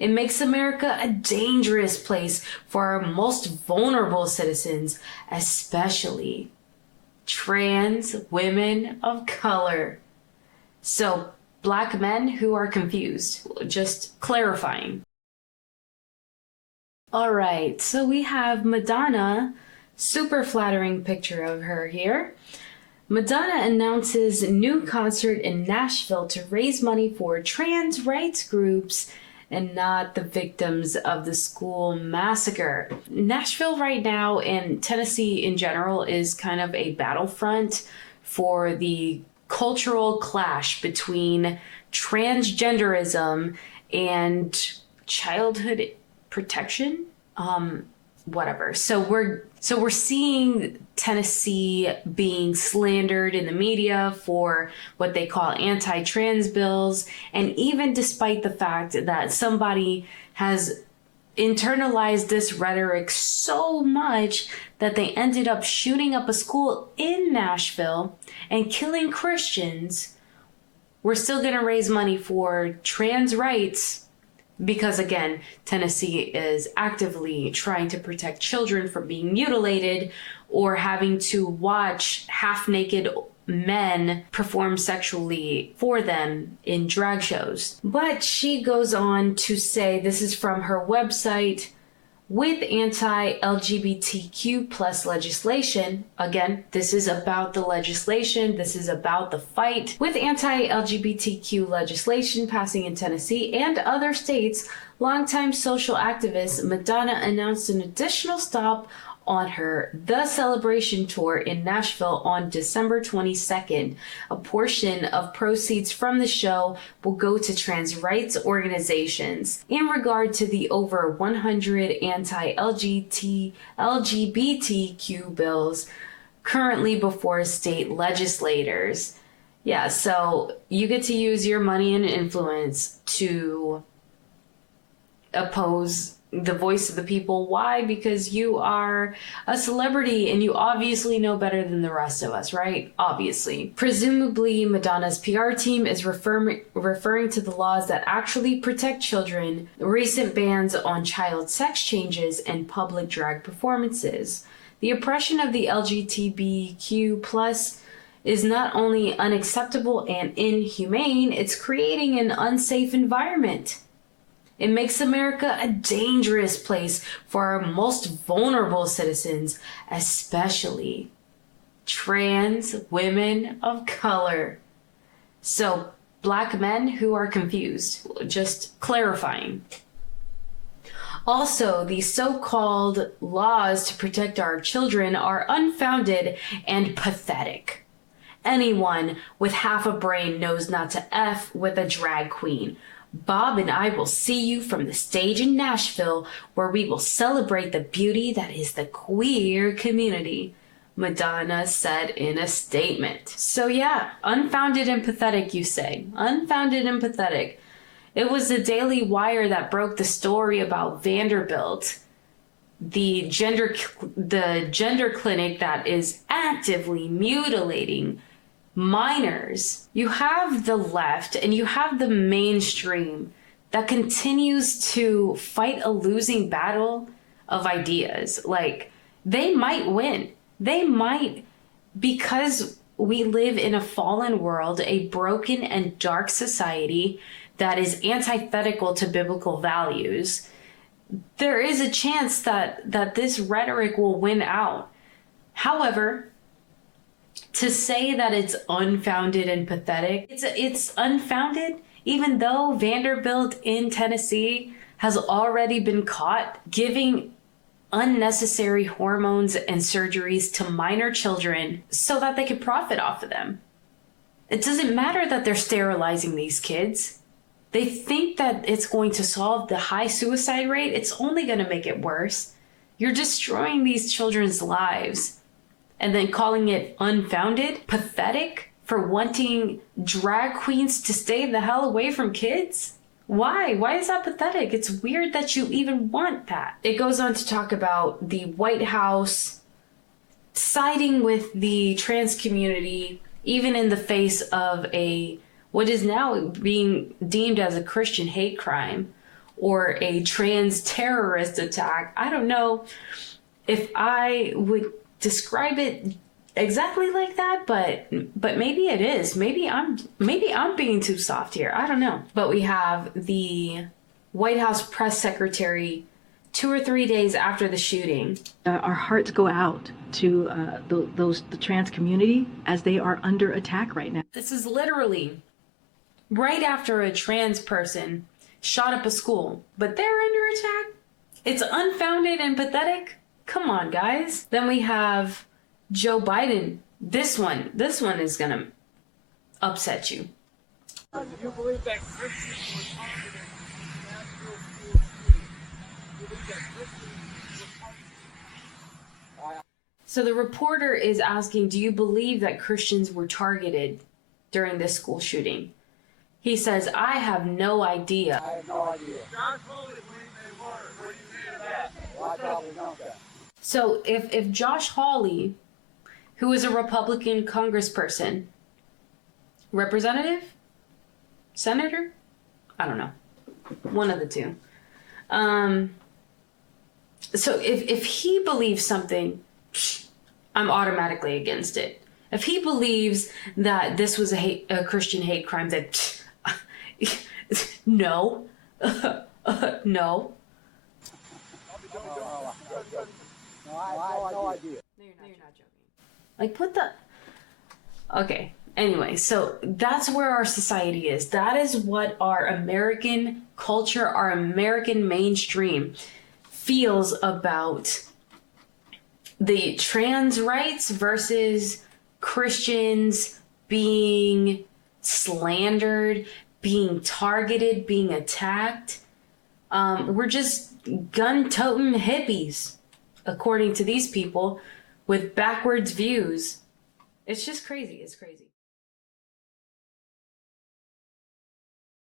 It makes America a dangerous place for our most vulnerable citizens, especially trans women of color. So, Black men who are confused, just clarifying. All right, so we have Madonna, super flattering picture of her here. Madonna announces new concert in Nashville to raise money for trans rights groups and not the victims of the school massacre. Nashville right now, and Tennessee in general, is kind of a battlefront for the cultural clash between transgenderism and childhood protection, whatever. So we're seeing Tennessee being slandered in the media for what they call anti-trans bills, and even despite the fact that somebody has internalized this rhetoric so much that they ended up shooting up a school in Nashville and killing Christians, we're still going to raise money for trans rights because, again, Tennessee is actively trying to protect children from being mutilated or having to watch half-naked men perform sexually for them in drag shows. But she goes on to say, this is from her website, with anti-LGBTQ plus legislation, again, this is about the legislation, this is about the fight. With anti-LGBTQ legislation passing in Tennessee and other states, longtime social activist Madonna announced an additional stop on her The Celebration tour in Nashville on December 22nd. A portion of proceeds from the show will go to trans rights organizations. In regard to the over 100 anti-LGBTQ bills currently before state legislators. Yeah, so you get to use your money and influence to oppose the voice of the people. Why? Because you are a celebrity and you obviously know better than the rest of us, right? Obviously. Presumably, Madonna's PR team is referring to the laws that actually protect children, recent bans on child sex changes, and public drag performances. The oppression of the LGBTQ plus is not only unacceptable and inhumane, it's creating an unsafe environment. It makes America a dangerous place for our most vulnerable citizens, especially trans women of color. So, Black men who are confused, just clarifying. Also, the so-called laws to protect our children are unfounded and pathetic. Anyone with half a brain knows not to F with a drag queen. Bob and I will see you from the stage in Nashville, where we will celebrate the beauty that is the queer community, Madonna said in a statement. So yeah, unfounded and pathetic, you say. Unfounded and pathetic. It was the Daily Wire that broke the story about Vanderbilt, the gender clinic that is actively mutilating minors. You have the left and you have the mainstream that continues to fight a losing battle of ideas. Like, they might win. They might, because we live in a fallen world, a broken and dark society that is antithetical to biblical values. There is a chance that this rhetoric will win out. However, to say that it's unfounded and pathetic, it's unfounded, even though Vanderbilt in Tennessee has already been caught giving unnecessary hormones and surgeries to minor children so that they could profit off of them. It doesn't matter that they're sterilizing these kids. They think that it's going to solve the high suicide rate. It's only going to make it worse. You're destroying these children's lives. And then calling it unfounded, pathetic, for wanting drag queens to stay the hell away from kids? Why? Why is that pathetic? It's weird that you even want that. It goes on to talk about the White House siding with the trans community, even in the face of what is now being deemed as a Christian hate crime, or a trans terrorist attack. I don't know if I would describe it exactly like that, but maybe it is. Maybe I'm being too soft here. I don't know. But we have the White House press secretary 2 or 3 days after the shooting. Our hearts go out to the trans community as they are under attack right now. This is literally right after a trans person shot up a school, but they're under attack. It's unfounded and pathetic. Come on, guys. Then we have Joe Biden. This one is gonna upset you. Do you believe that Christians were targeted in Nashville school shooting? Do you believe that Christians were targeted? So the reporter is asking, do you believe that Christians were targeted during this school shooting? He says, I have no idea. I have no idea. Josh Hawley believed they were. What do you say to that? Well, I probably know that. So if Josh Hawley, who is a Republican congressperson, representative, senator, I don't know, one of the two. So if he believes something, I'm automatically against it. If he believes that this was a Christian hate crime, then no, no. No, I have no idea. No, you're not joking. Like, what the? Okay. Anyway, so that's where our society is. That is what our American culture, our American mainstream feels about the trans rights versus Christians being slandered, being targeted, being attacked. We're just gun-toting hippies, according to these people, with backwards views. It's just crazy. It's crazy.